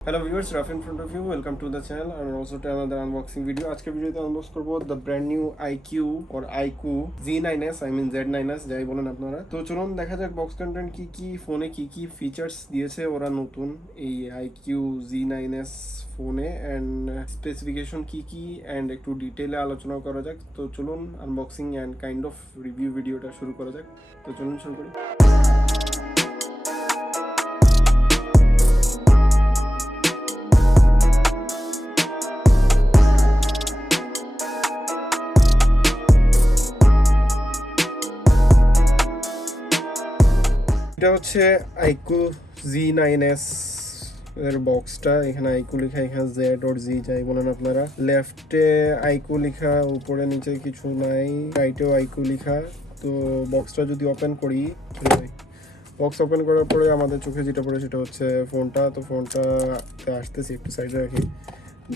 Hello viewers, Raf in front of you. Welcome to the channel and also to another unboxing video. আজকে ভিডিওতে unbox করব the brand new iQOO or iQOO Z9s Z9s যাই বলেন আপনারা। তো চলুন দেখা যাক বক্স কন্টেন্ট কি ফোনে কি ফিচার্স দিয়েছে ওরা নতুন এই iQOO Z9s ফোনে এন্ড স্পেসিফিকেশন কি এন্ড একটু ডিটেইলে আলোচনা করা যাক। তো চলুন unboxing and kind of review ভিডিওটা শুরু করা যাক। তো চলুন শুরু করি। এটা হচ্ছে iQOO Z9s এর বক্সটা। এখানে iQOO লেখা, এখানে Z or Z যাই বলেন আপনারা। লেফটে iQOO লেখা, উপরে নিচে কিছু নাই। রাইটেও iQOO লেখা। তো বক্সটা যদি ওপেন করি, বক্স ওপেন করার পরে আমাদের চোখে যেটা পড়ে সেটা হচ্ছে ফোনটা। তো ফোনটা আসতেছি একটু সাইডে রাখি।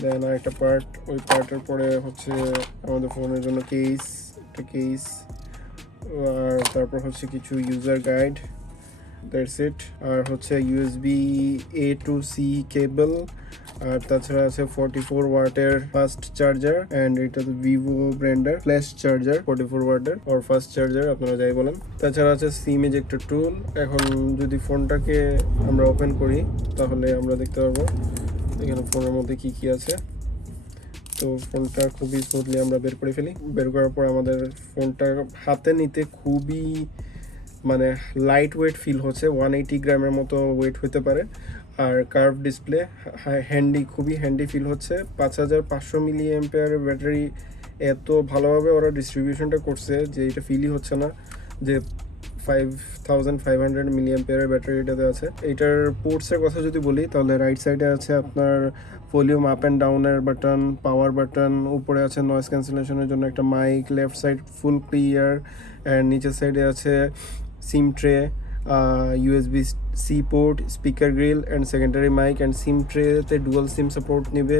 দেন আর একটা পার্ট, ওই পার্টের পরে হচ্ছে আমাদের ফোনের জন্য একটা কেস, আর তারপর হচ্ছে কিছু ইউজার গাইড, দ্যাটস ইট। আর হচ্ছে USB A to C কেবল, আর তাছাড়া আছে 44 ওয়াটের ফাস্ট চার্জার এন্ড এটা তো ভিভো ব্র্যান্ডের ফ্ল্যাশ চার্জার 44 ওয়াটের আর ফাস্ট চার্জার আপনারা যাই বলেন। তাছাড়া আছে সিম ইজেক্টর টুল। এখন যদি ফোনটাকে আমরা ওপেন করি তাহলে আমরা দেখতে পারবো এখানে ফোনের মধ্যে কি আছে। তো ফোনটা খুবই স্মুথলি আমরা বের করে ফেলি। বের করার পর আমাদের ফোনটা হাতে নিতে খুবই মানে লাইট ওয়েট ফিল হচ্ছে, 180 গ্রামের মতো ওয়েট হতে পারে। আর কার্ভ ডিসপ্লে, খুবই হ্যান্ডি ফিল হচ্ছে। 5500 মিলি অ্যাম্পিয়ারের ব্যাটারি, এত ভালোভাবে ওরা ডিস্ট্রিবিউশনটা করছে যে এটা ফিলই হচ্ছে না যে 5500 মিলি অ্যাম্পিয়ারের ব্যাটারি এটাতে আছে। এটার পোর্টসের কথা যদি বলি তাহলে রাইট সাইডে আছে আপনার ভলিউম আপ অ্যান্ড ডাউনের বাটন, পাওয়ার বাটন, উপরে আছে নয়েজ ক্যান্সেলেশনের জন্য একটা mic, left side full clear, and নিচের সাইডে আছে SIM tray, USB-C port, speaker grille and secondary mic. And SIM ট্রেতে ডুয়াল সিম সাপোর্ট নেবে।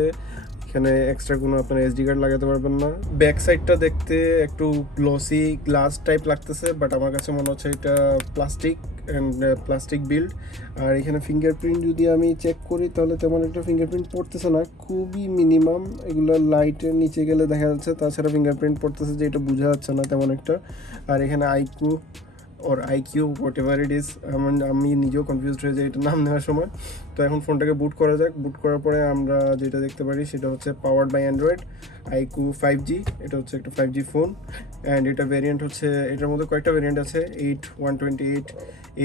এখানে এক্সট্রা কোনো আপনার SD কার্ড লাগাতে পারবেন না। ব্যাক সাইডটা দেখতে একটু গ্লসি গ্লাস টাইপ লাগতেছে, বাট আমার কাছে মনে হচ্ছে এটা প্লাস্টিক বিল্ড। আর এখানে ফিঙ্গারপ্রিন্ট যদি আমি চেক করি তাহলে তেমন একটা ফিঙ্গারপ্রিন্ট পড়তেছে না, খুবই মিনিমাম। এগুলো লাইটের নিচে গেলে দেখা যাচ্ছে, তাছাড়া ফিঙ্গারপ্রিন্ট পড়তেছে যে এটা বোঝা যাচ্ছে না তেমন একটা। আর এখানে iQOO or iQOO what ever it is, আমি নিজেও কনফিউজড হয়ে যাই এটা নাম নেওয়ার সময়। তো এখন ফোনটাকে বুট করা যাক। বুট করার পরে আমরা যেটা দেখতে পারি সেটা হচ্ছে powered by Android, iQOO 5G। এটা হচ্ছে একটা 5G ফোন অ্যান্ড এটা ভেরিয়েন্ট হচ্ছে, এটার মধ্যে কয়েকটা ভেরিয়েন্ট আছে, 8 128,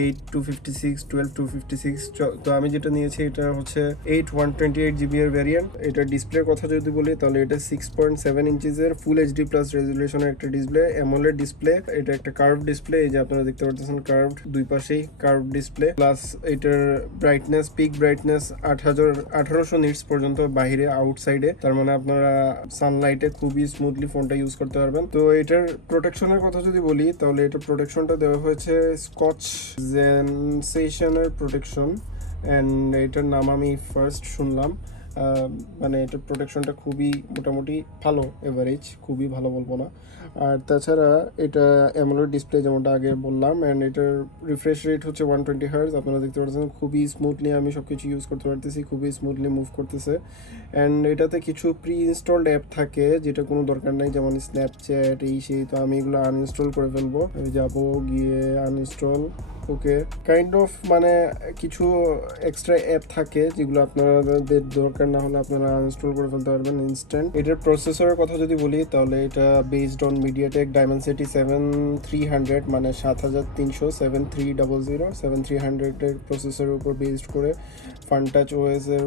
8 256, 12 256। তো আমি যেটা নিয়েছি এটা হচ্ছে 8 128GB এর ভেরিয়েন্ট। এটার ডিসপ্লের কথা যদি বলি তাহলে এটা 6.7 ইঞ্চিসের ফুল HD প্লাস রেজুলেশনের একটা ডিসপ্লে, অ্যামোলেড ডিসপ্লে। এটা একটা কার্ভ ডিসপ্লে, এই যে আপনারা দেখতে পাচ্ছেন কার্ভড, দুই পাশেই কার্ভ ডিসপ্লে। প্লাস এটার ব্রাইটনেস, পিক ব্রাইটনেস 1800 নিটস পর্যন্ত বাইরে আউটসাইডে, তার মানে আপনারা সানলাইটে খুবই স্মুথলি ফোনটা ইউজ করতে পারবেন। তো এটার প্রোটেকশনের কথা যদি বলি তাহলে এটা প্রোটেকশনটা দেওয়া হয়েছে স্কচ জেনসেশনের প্রোটেকশন, অ্যান্ড এটার নাম আমি ফার্স্ট শুনলাম। মানে এটার প্রোটেকশনটা খুবই মোটামুটি ভালো, এভারেজ, খুবই ভালো বলবো না। আর তাছাড়া এটা অ্যামোলেড ডিসপ্লে যেমনটা আগে বললাম, অ্যান্ড এটার রিফ্রেশ রেট হচ্ছে 120 হার্জ। আপনারা দেখতে পাচ্ছেন খুবই স্মুথলি আমি সব কিছু ইউজ করতে পারতেছি, খুবই স্মুথলি মুভ করতেছে। অ্যান্ড এটাতে কিছু প্রি ইনস্টলড অ্যাপ থাকে যেটা কোনো দরকার নাই, যেমন স্ন্যাপচ্যাট এই সেই। তো আমি এগুলো আনইনস্টল করে ফেলবো, আমি যাবো গিয়ে আনইনস্টল। ওকে, কাইন্ড অফ মানে কিছু এক্সট্রা অ্যাপ থাকে যেগুলো আপনাদের দরকার না হলে আপনারা আনইনস্টল করে ফেলতে পারবেন ইনস্ট্যান্ট। এটার প্রসেসরের কথা যদি বলি তাহলে এটা বেসড অন মিডিয়াটেক ডাইমেনসিটি 7300, মানে 7300 7300 এর প্রসেসরের উপর বেসড করে ফানটাচ OS এর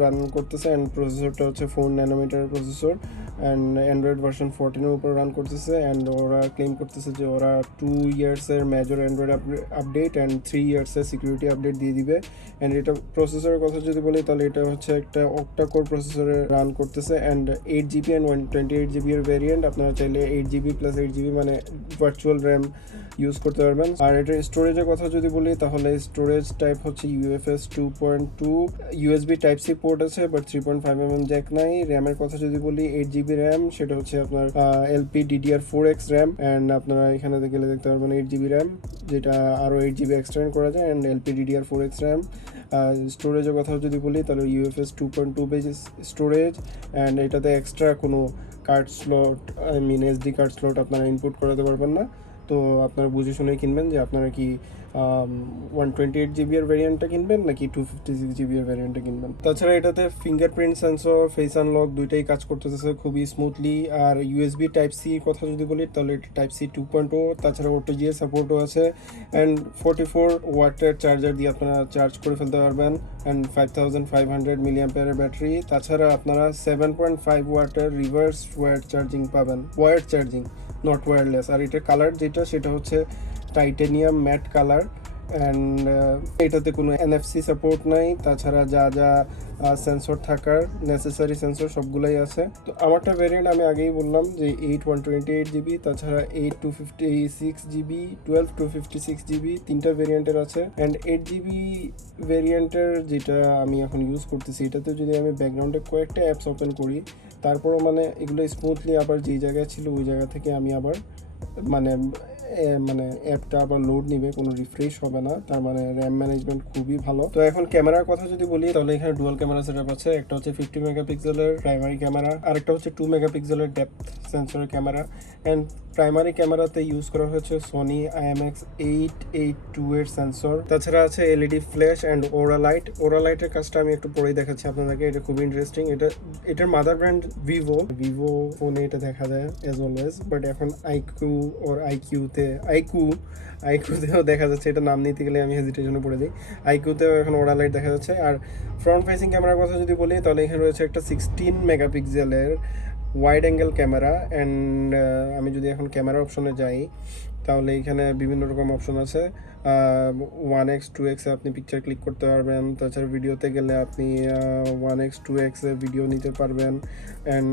রান করতেছে। অ্যান্ড প্রসেসরটা হচ্ছে 4 nanometre processor, and Android version 14 এর উপর রান করতেছে। অ্যান্ড ওরা ক্লেম করতেছে যে ওরা 2 ইয়ার্সের মেজর অ্যান্ড্রয়েড আপডেট অ্যান্ড 3 ইয়ার্সের সিকিউরিটি আপডেট দিয়ে দিবে। অ্যান্ড এটা প্রসেসরের কথা যদি বলি তাহলে এটা হচ্ছে একটা অক্টা কোর প্রসেসরে রান করতেছে, অ্যান্ড 8GB অ্যান্ড 128GB এর ভেরিয়েন্ট। আপনারা চাইলে 8GB প্লাস 8GB মানে ভার্চুয়াল র্যাম ইউজ করতে পারবেন। আর এটার স্টোরেজের কথা যদি বলি তাহলে স্টোরেজ টাইপ হচ্ছে UFS 2.2, USB Type-C পোর্ট আছে বাট 3.5mm জ্যাক নাই। র্যামের কথা যদি বলি 8GB র্যাম, সেটা হচ্ছে আপনার LPDDR4X র্যাম, অ্যান্ড আপনারা এখানে গেলে দেখতে পারবেন 8GB র্যাম, যেটা আরও 8GB এক্সটেন্ড করা যায়, অ্যান্ড LPDDR4X র্যাম। স্টোরেজের কথা যদি বলি তাহলে ইউএফএস 2.2 পেজ স্টোরেজ, অ্যান্ড এটাতে এক্সট্রা কোনো card slot SD card slot আপনারা ইনপুট করাতে পারবেন না। তো আপনারা বুঝে শুনেই কিনবেন যে আপনারা কি 128 জিবি এর ভ্যারিয়েন্টটা কিনবেন নাকি 256 জিবি এর ভ্যারিয়েন্টটা কিনবেন। তাছাড়া এটাতে ফিঙ্গারপ্রিন্ট সেন্সর, ফেস আনলক দুইটাই কাজ করতেছে খুবই স্মুথলি। আর ইউএসবি টাইপ সি কথা যদি বলি তাহলে এটা টাইপ সি 2.0, তাছাড়া ওটিজিএ সাপোর্টও আছে, অ্যান্ড 44 ওয়াটের চার্জার দিয়ে আপনারা চার্জ করে ফেলতে পারবেন, অ্যান্ড 5500 মিলিঅ্যাম্পিয়ারের ব্যাটারি। তাছাড়া আপনারা 7.5 ওয়াটের রিভার্স ওয়্যার চার্জিং পাবেন, ওয়্যার চার্জিং নট ওয়্যারলেস। আর এটার কালার যেটা সেটা হচ্ছে টাইটেনিয়াম ম্যাট কালার, অ্যান্ড এটাতে কোনো এনএফসি সাপোর্ট নাই। তাছাড়া যা যা সেন্সর থাকার নেসেসারি সেন্সর সবগুলাই আছে। তো আমারটা ভ্যারিয়েন্ট আমি আগেই বললাম যে 128 জিবি, তাছাড়া 256 জিবি, 256 জিবি, তিনটা ভ্যারিয়েন্টের আছে। অ্যান্ড 8 জিবি ভ্যারিয়েন্টের যেটা আমি এখন ইউজ করতেছি, এটাতে যদি আমি ব্যাকগ্রাউন্ডে কয়েকটা অ্যাপস ওপেন করি তারপরও মানে এগুলো স্মুথলি আবার যেই জায়গায় ছিল ওই জায়গা থেকে আমি আবার মানে মানে অ্যাপটা আবার লোড নিবে, কোনো রিফ্রেশ হবে না। তার মানে র্যাম ম্যানেজমেন্ট খুবই ভালো। তো এখন ক্যামেরার কথা যদি বলি তাহলে এখানে ডুয়াল ক্যামেরা সেটআপ আছে। একটা হচ্ছে 50 মেগাপিক্সেলের প্রাইমারি ক্যামেরা, আর একটা হচ্ছে 2 মেগাপিক্সেলের ডেপথ সেন্সরের ক্যামেরা। অ্যান্ড প্রাইমারি ক্যামেরাতে ইউজ করা হয়েছে সোনি IMX882 এর সেন্সর। তাছাড়া আছে এলইডি ফ্ল্যাশ অ্যান্ড ওরা লাইট। ওরা লাইটের কাজটা আমি একটু পরেই দেখাচ্ছি আপনাদেরকে, এটা খুবই ইন্টারেস্টিং। এটার মাদার ব্র্যান্ড ভিভো ফোনে এটা দেখা যায় অ্যাজ অলওয়েজ, বাট এখন iQOO ওর iQOOতেও দেখা যাচ্ছে। এটা নাম নিতে গেলে আমি হেজিটেশনে পড়ে যাই। iQOOতেও এখন ওরা লাইট দেখা যাচ্ছে। আর ফ্রন্ট ফেসিং ক্যামেরার কথা যদি বলি তাহলে এখানে রয়েছে একটা 16 মেগাপিক্সেলের ওয়াইড অ্যাঙ্গেল ক্যামেরা। অ্যান্ড আমি যদি এখন ক্যামেরা অপশনে যাই তাহলে এখানে বিভিন্ন রকম অপশন আছে। 1x 2x আপনি পিকচার ক্লিক করতে পারবেন। তাছাড়া ভিডিওতে গেলে আপনি 1x 2x এ ভিডিও নিতে পারবেন। অ্যান্ড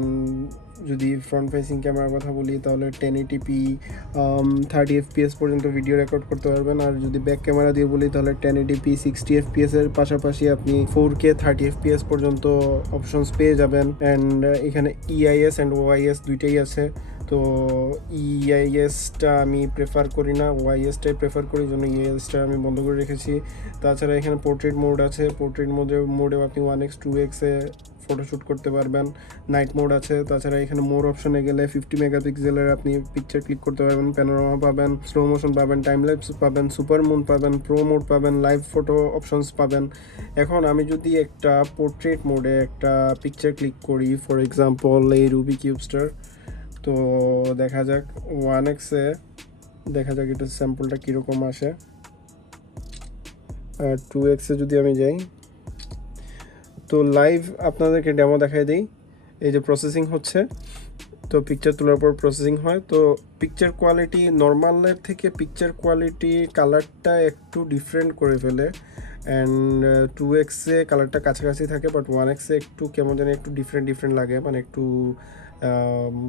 যদি ফ্রন্ট ফেসিং ক্যামেরার কথা বলি তাহলে 1080p 30 fps পর্যন্ত ভিডিও রেকর্ড করতে পারবেন। আর যদি ব্যাক ক্যামেরা দিয়ে বলি তাহলে 1080p 60 fps এর পাশাপাশি আপনি 4K 30 fps পর্যন্ত অপশনস পেয়ে যাবেন। অ্যান্ড এখানে EIS অ্যান্ড OIS দুইটাই আছে। তো EISটা আমি প্রেফার করি না, OISটাই প্রেফার করি, জন্য EISটা আমি বন্ধ করে রেখেছি। তাছাড়া এখানে পোর্ট্রেট মোড আছে। পোর্ট্রেট মোডেও আপনি 1x 2x এ ফটোশ্যুট করতে পারবেন। নাইট মোড আছে। তাছাড়া এখানে মোর অপশনে গেলে 50 মেগাপিক্সেলের আপনি পিকচার ক্লিক করতে পারবেন, প্যানোরামা পাবেন, স্লো মোশন পাবেন, টাইম ল্যাপস পাবেন, সুপার মুন পাবেন, প্রো মোড পাবেন, লাইভ ফটো অপশনস পাবেন। এখন আমি যদি একটা পোর্ট্রেট মোডে একটা পিকচার ক্লিক করি, ফর এক্সাম্পল এই রুবি কিউবস্টার, তো দেখা যাক 1x এ দেখা যাক এটা স্যাম্পলটা কীরকম আসে। আর 2x এ যদি আমি যাই তো লাইভ আপনাদেরকে ডেমো দেখাই দিই। এই যে প্রসেসিং হচ্ছে, তো পিকচার তোলার পর প্রসেসিং হয়। তো পিকচার কোয়ালিটি নর্মালের থেকে পিকচার কোয়ালিটি কালারটা একটু ডিফারেন্ট করে ফেলে। অ্যান্ড 2x এ কালারটা কাছাকাছি থাকে, বাট 1x এ একটু কেমন জানি একটু ডিফারেন্ট লাগে, মানে একটু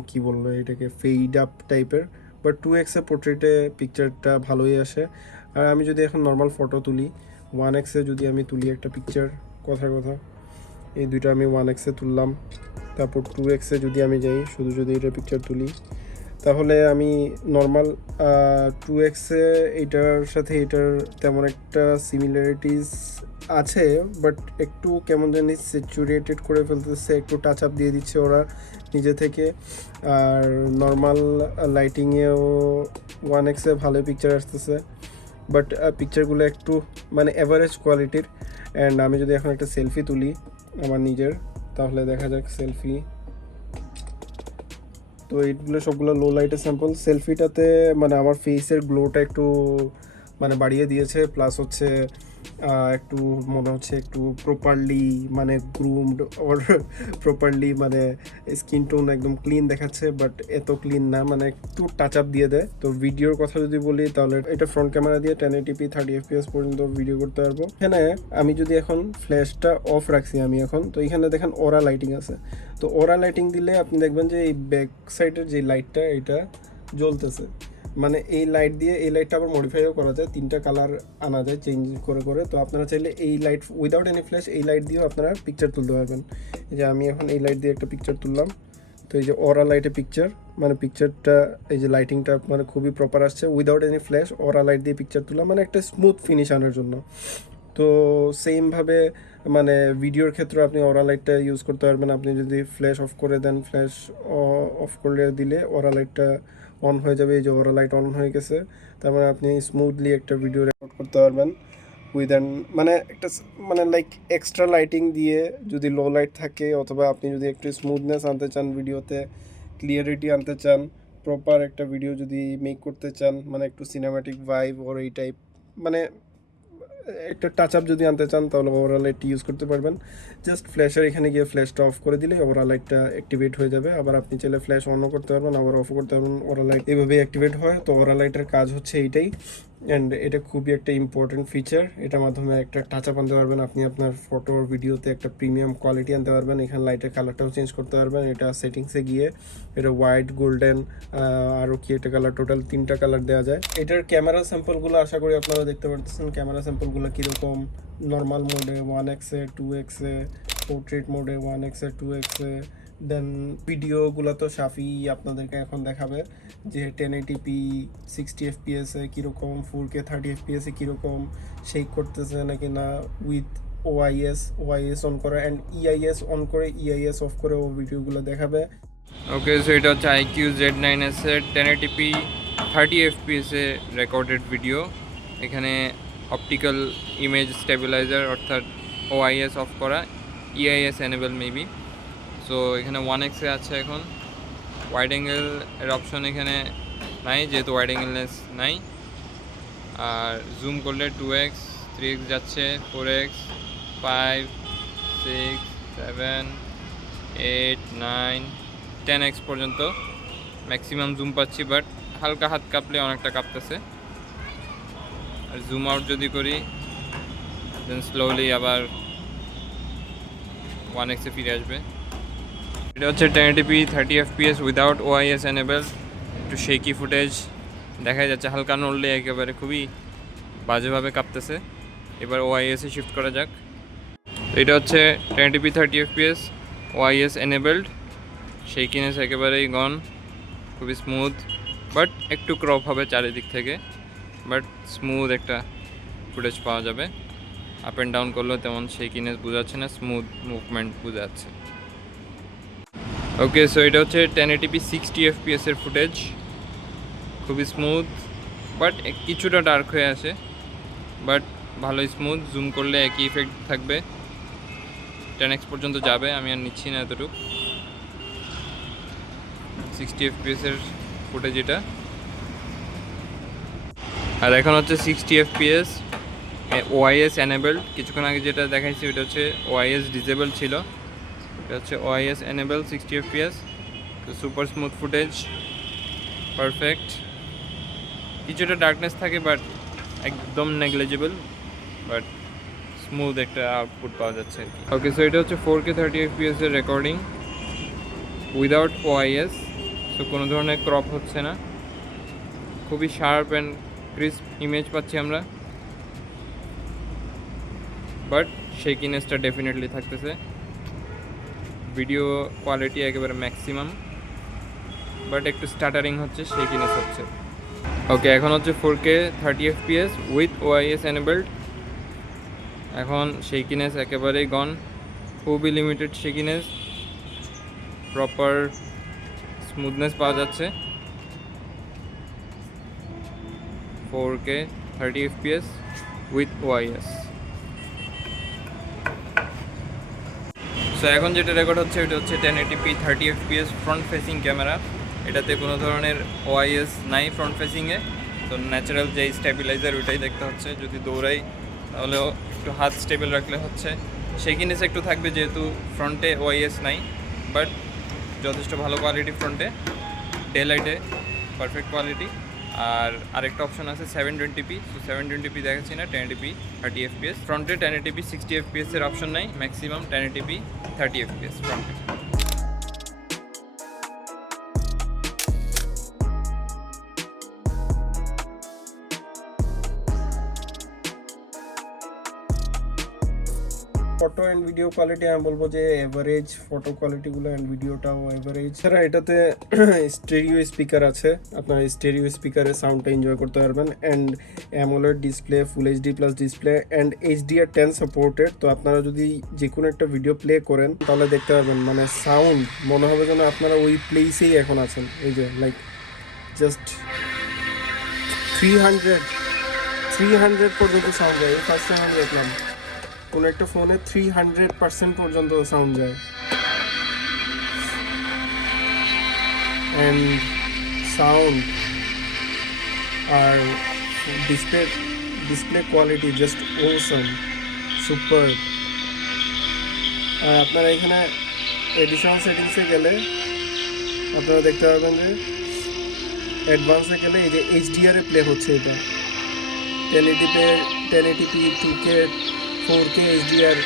কি বলবো এটাকে ফেড আপ টাইপের। বাট 2x এ পোর্ট্রেটে পিকচারটা ভালোই আসে। আর আমি যদি এখন নর্মাল ফটো তুলি, 1x এ যদি আমি তুলি একটা পিকচার, কথার কথা এই দুইটা আমি 1x এ তুললাম, তারপর 2x এ যদি আমি যাই শুধু যদি এটা পিকচার তুলি তাহলে আমি নর্মাল 2x এ এটার সাথে এটার তেমন একটা সিমিলারিটিস আছে, বাট একটু কেমন জানি স্যাচুরেটেড করে ফেলতেছে, একটু টাচ আপ দিয়ে দিচ্ছে ওরা নিজে থেকে। আর নর্মাল লাইটিংয়েও 1x এ ভালো পিকচার আসতেছে, বাট পিকচারগুলো একটু মানে অ্যাভারেজ কোয়ালিটির। অ্যান্ড আমি যদি এখন একটা সেলফি তুলি আমার নিজের, তাহলে দেখা যাক সেলফি, তো এইগুলো সবগুলো লো লাইটের স্যাম্পল। সেলফিটাতে মানে আমার ফেসের গ্লোটা একটু মানে বাড়িয়ে দিয়েছে, প্লাস হচ্ছে একটু মনে হচ্ছে একটু প্রপারলি মানে গ্রুমড ওর প্রপারলি মানে স্কিন টোন একদম ক্লিন দেখাচ্ছে, বাট এত ক্লিন না, মানে একটু টাচ আপ দিয়ে দেয়। তো ভিডিওর কথা যদি বলি তাহলে এটা ফ্রন্ট ক্যামেরা দিয়ে 1080p 30 fps পর্যন্ত ভিডিও করতে পারবো। এখানে আমি যদি এখন ফ্ল্যাশটা অফ রাখছি আমি এখন, তো এখানে দেখেন ওরা লাইটিং আছে। তো ওরা লাইটিং দিলে আপনি দেখবেন যে এই ব্যাক সাইডের যে লাইটটা এটা জ্বলতেছে, মানে এই লাইট দিয়ে এই লাইটটা আবার মডিফাইও করা যায়, তিনটা কালার আনা যায় চেঞ্জ করে করে। তো আপনারা চাইলে এই লাইট উইদাউট এনি ফ্ল্যাশ এই লাইট দিয়েও আপনারা পিকচার তুলতে পারবেন। এই যে আমি এখন এই লাইট দিয়ে একটা পিকচার তুললাম, তো এই যে অরা লাইটে পিকচার, মানে পিকচারটা এই যে লাইটিংটা মানে খুবই প্রপার আসছে। উইদাউট এনি ফ্ল্যাশ অরা লাইট দিয়ে পিকচার তুললাম, মানে একটা স্মুথ ফিনিশ আনার জন্য। তো সেমভাবে মানে ভিডিওর ক্ষেত্রে আপনি ওরা লাইটটা ইউজ করতে পারবেন। আপনি যদি ফ্ল্যাশ অফ করে দেন, ফ্ল্যাশ অফ করে দিলে ওরা লাইটটা অন হয়ে যাবে। এই যে ওরা লাইট অন হয়ে গেছে, তার মানে আপনি স্মুথলি একটা ভিডিও রেকর্ড করতে পারবেন উইথ অ্যান মানে একটা মানে লাইক এক্সট্রা লাইটিং দিয়ে যদি লো লাইট থাকে, অথবা আপনি যদি একটু স্মুথনেস আনতে চান ভিডিওতে, ক্লিয়ারিটি আনতে চান, প্রপার একটা ভিডিও যদি মেক করতে চান, মানে একটু সিনেম্যাটিক ভাইব ওর এই টাইপ, মানে একটা টাচ আপ যদি আনতে চান, তাহলে ওভারঅল লাইটটি ইউজ করতে পারবেন। জাস্ট ফ্ল্যাশের এখানে গিয়ে ফ্ল্যাশটা অফ করে দিলে ওভারঅল লাইটটা অ্যাক্টিভেট হয়ে যাবে। আবার আপনি চাইলে ফ্ল্যাশ অনও করতে পারবেন, আবার অফও করতে পারবেন। ওভারঅল লাইট এভাবেই অ্যাক্টিভেট হয়। তো ওভারঅল লাইটের কাজ হচ্ছে এইটাই, অ্যান্ড এটা খুবই একটা ইম্পর্টেন্ট ফিচার। এটার মাধ্যমে একটা টাচ আপ আনতে পারবেন, আপনি আপনার ফটো ভিডিওতে একটা প্রিমিয়াম কোয়ালিটি আনতে পারবেন। এখানে লাইটের কালারটাও চেঞ্জ করতে পারবেন। এটা সেটিংসে গিয়ে এটা হোয়াইট, গোল্ডেন, আরও কি একটা কালার, টোটাল 3টা কালার দেওয়া যায়। এটার ক্যামেরা স্যাম্পলগুলো আশা করি আপনারা দেখতে পাচ্ছেন। ক্যামেরা স্যাম্পলগুলো কীরকম, নর্মাল মোডে 1x-এ, 2x-এ, পোর্ট্রেট মোডে 1x-এ, 2x-এ, দেন ভিডিওগুলো তো সাফি আপনাদেরকে এখন দেখাবে যে 1080p 60 fps-এ কীরকম, 4K 30 fps-এ কীরকম শেক করতেছে নাকি না, উইথ ওআইএস অন করে অ্যান্ড ইআইএস অন করে, ইআইএস অফ করে ও ভিডিওগুলো দেখাবে। ওকে, সো এটা হচ্ছে iQOO Z9s এর 1080p 30 fps এ রেকর্ডেড ভিডিও। এখানে অপটিক্যাল ইমেজ স্টেবিলাইজার অর্থাৎ ওআইএস অফ করা, ইআইএস এনেবল মেবি। সো এখানে 1x এ আছে এখন। ওয়াইড অ্যাঙ্গেল এর অপশন এখানে নাই, যেহেতু ওয়াইড অ্যাঙ্গেলনেস নাই। আর জুম করলে 2x 3x যাচ্ছে, 4x 5 6 7 8 9 10x পর্যন্ত ম্যাক্সিমাম জুম পাচ্ছি, বাট হালকা হাত কাঁপলে অনেকটা কাঁপতেছে। আর জুম আউট যদি করি দেন স্লোলি আবার 1x-এ ফিরে আসবে। এটা হচ্ছে 1080p 30 fps without OIS enable. একটু শেকি ফুটেজ দেখা যাচ্ছে, হালকা নড়লে একেবারে খুবই বাজেভাবে কাঁপতেছে। এবার ওআইএসে শিফট করা যাক। তো এটা হচ্ছে 1080p 30 fps ওআইএস এনেবলড। শেকিনেস একেবারেই গন, খুবই স্মুথ, বাট একটু ক্রপ হবে চারিদিক থেকে, বাট স্মুথ একটা ফুটেজ পাওয়া যাবে। আপ অ্যান্ড ডাউন করলেও তেমন শেকিনেস বোঝাচ্ছে না, স্মুথ মুভমেন্ট বোঝাচ্ছে। ওকে, সো এটা হচ্ছে 1080p 60 fps এর ফুটেজ, খুবই স্মুথ, বাট কিছুটা ডার্ক হয়ে আসে, বাট ভালোই স্মুথ। জুম করলে একই ইফেক্ট থাকবে, 10x পর্যন্ত যাবে, আমি আর নিচ্ছি না এতটুকু। 60 fps এর ফুটেজ এটা। আর এখন হচ্ছে 60 fps ওআইএস এনেবলড। কিছুক্ষণ আগে যেটা দেখাইছি ওটা হচ্ছে ওআইএস ডিসেবল ছিল, এটা হচ্ছে ওআইএস এনেবল 60 fps। তো সুপার স্মুথ ফুটেজ, পারফেক্ট। কিছুটা ডার্কনেস থাকে বাট একদম নেগলিজেবল, বাট স্মুথ একটা আউটপুট পাওয়া যাচ্ছে আর কি। ওকে, সো এটা হচ্ছে 4K 30 fps এর রেকর্ডিং উইদাউট ওআইএস। সো কোনো ধরনের ক্রপ হচ্ছে না, খুবই শার্প অ্যান্ড ক্রিস্প ইমেজ পাচ্ছি আমরা, বাট শেকিনেসটা ডেফিনেটলি থাকতেছে। ভিডিও কোয়ালিটি একেবারে ম্যাক্সিমাম, বাট একটু স্টাটারিং হচ্ছে, শেকিনেস হচ্ছে। ওকে, এখন হচ্ছে 4K 30 fps with OIS enabled. এখন শেকিনেস একেবারেই গন, খুবই লিমিটেড শেকিনেস, প্রপার স্মুথনেস পাওয়া যাচ্ছে। 4K 30 fps with OIS. So এখন যেটা রেকর্ড হচ্ছে এটা হচ্ছে 1080p 30 fps front facing camera. এটাতে কোনো ধরনের ওআইএস নাই ফ্রন্ট ফেসিংয়ে। তো ন্যাচারাল যে স্টেবিলাইজার ওইটাই দেখতে হচ্ছে। যদি দৌড়াই তাহলেও একটু হাত স্টেবল রাখলে হচ্ছে। শেকিনেস একটু থাকবে যেহেতু ফ্রন্টে ওআইএস নাই, বাট যথেষ্ট ভালো কোয়ালিটি ফ্রন্টে, ডে লাইটে পারফেক্ট কোয়ালিটি। আর আরেকটা অপশন আছে 720p। সো 720p দেখাচ্ছি না, 1080p 30 fps। ফ্রন্টে 1080p 60 fps এর অপশন নাই, ম্যাক্সিমাম 1080p 30 fps ফ্রন্টে। ফটো অ্যান্ড ভিডিও কোয়ালিটি আমি বলবো যে এভারেজ, ফটো কোয়ালিটিগুলো অ্যান্ড ভিডিওটাও এভারেজ। ছাড়া এটাতে স্টেরিও স্পিকার আছে, আপনারা স্টেরিও স্পিকারে সাউন্ডটা এনজয় করতে পারবেন। And AMOLED display, full HD plus display and HDR10 supported. তো আপনারা যদি যে কোনো একটা ভিডিও প্লে করেন তাহলে দেখতে পারবেন মানে সাউন্ড মনে হবে যেন আপনারা ওই প্লেসেই এখন আছেন। এই যে লাইক জাস্ট 300 পর্যন্ত সাউন্ড যায়। ফার্স্ট টাইম আমি দেখলাম কোনো একটা ফোনে 300% পর্যন্ত সাউন্ড যায়। অ্যান্ড সাউন্ড আর display quality just awesome, super. আর আপনারা এখানে এডিশনাল সেটিংসে গেলে আপনারা দেখতে পারবেন যে অ্যাডভান্সে গেলে এই যে HDR এ প্লে হচ্ছে, এটা 1080p 2K 4K HDR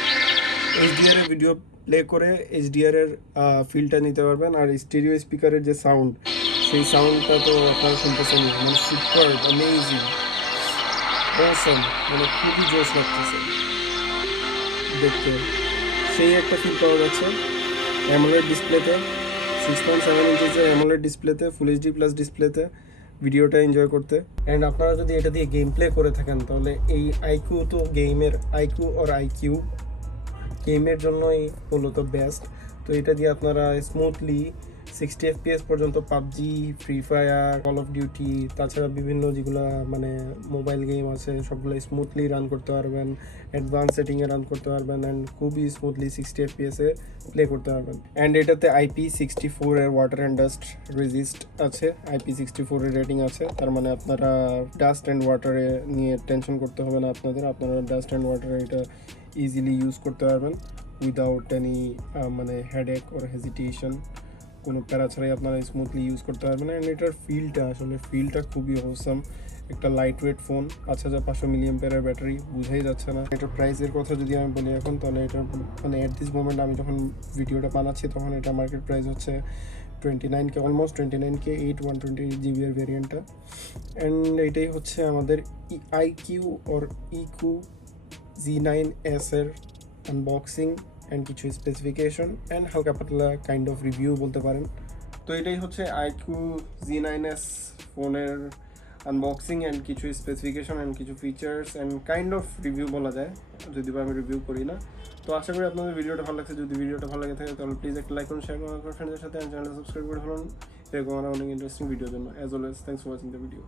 এ ভিডিও প্লে করে HDR এর ফিলটা নিতে পারবেন। আর স্টেরিও স্পিকারের যে সাউন্ড, সেই সাউন্ডটা তো আপনারা শুনতেছেন, মানে সুপার অ্যামেজিং, অসম, মানে খুবই জোশ লাগতেছে দেখতে। সেই একটা ফিল পাওয়া যাচ্ছে অ্যামোলেড ডিসপ্লেতে, 6.7 ইঞ্চেসের অ্যামোলেড ডিসপ্লেতে, ফুল এইচডি প্লাস ডিসপ্লেতে ভিডিওটা এনজয় করতে। অ্যান্ড আপনারা যদি এটা দিয়ে গেম প্লে করে থাকেন তাহলে এই iQOO তো iQOO or iQOO গেমের জন্যই মূলত বেস্ট। তো এটা দিয়ে আপনারা স্মুথলি 60 FPS পর্যন্ত PUBG, free fire, call of duty, তাছাড়া বিভিন্ন যেগুলো মানে মোবাইল গেম আছে সবগুলো স্মুথলি রান করতে পারবেন, অ্যাডভান্স সেটিংয়ে রান করতে পারবেন অ্যান্ড খুবই স্মুথলি 60 FPS এ প্লে করতে পারবেন। অ্যান্ড এটাতে IP64 এর ওয়াটার অ্যান্ড ডাস্ট রেজিস্ট আছে, IP64 এর রেটিং আছে। তার মানে আপনারা ডাস্ট অ্যান্ড ওয়াটারে নিয়ে টেনশন করতে হবে না আপনারা ডাস্ট অ্যান্ড ওয়াটারে এটা ইজিলি ইউজ করতে পারবেন উইদাউট এনি মানে হেডেক ওর হেজিটেশন, কোনো প্যারা ছাড়াই আপনারা স্মুথলি ইউজ করতে পারবেন। অ্যান্ড এটার ফিলটা খুবই অসাম। একটা light weight phone, 5500 mAh battery, বুঝাই যাচ্ছে না। এটার প্রাইসের কথা যদি আমি বলি এখন, তাহলে এটা মানে অ্যাট দিস মোমেন্ট আমি যখন ভিডিওটা বানাচ্ছি তখন এটা মার্কেট প্রাইস হচ্ছে 29K, অলমোস্ট 29K 128GB এর ভেরিয়েন্টটা। অ্যান্ড এটাই হচ্ছে আমাদের iQOO or iQOO Z9s এর আনবক্সিং অ্যান্ড কিছু স্পেসিফিকেশন অ্যান্ড হালকা পাতলা কাইন্ড অফ রিভিউ বলতে পারেন। তো এটাই হচ্ছে iQOO Z9s ফোনের আনবক্সিং অ্যান্ড কিছু স্পেসিফিকেশন অ্যান্ড কিছু features and kind of review বলা যায়, যদি বা আমি রিভিউ করি না। তো আশা করি আপনাদের ভিডিওটা ভালো লাগছে। যদি ভিডিওটা ভালো লাগে থাকে তাহলে প্লিজ একটা লাইক করুন, শেয়ার করুন আপনার ফ্রেন্ডদের সাথে, চ্যানেলটা সাবস্ক্রাইব করে ফেলুন এরকম আরও অনেক ইন্টারেস্টিং ভিডিওর জন্য। As always thanks for watching the video.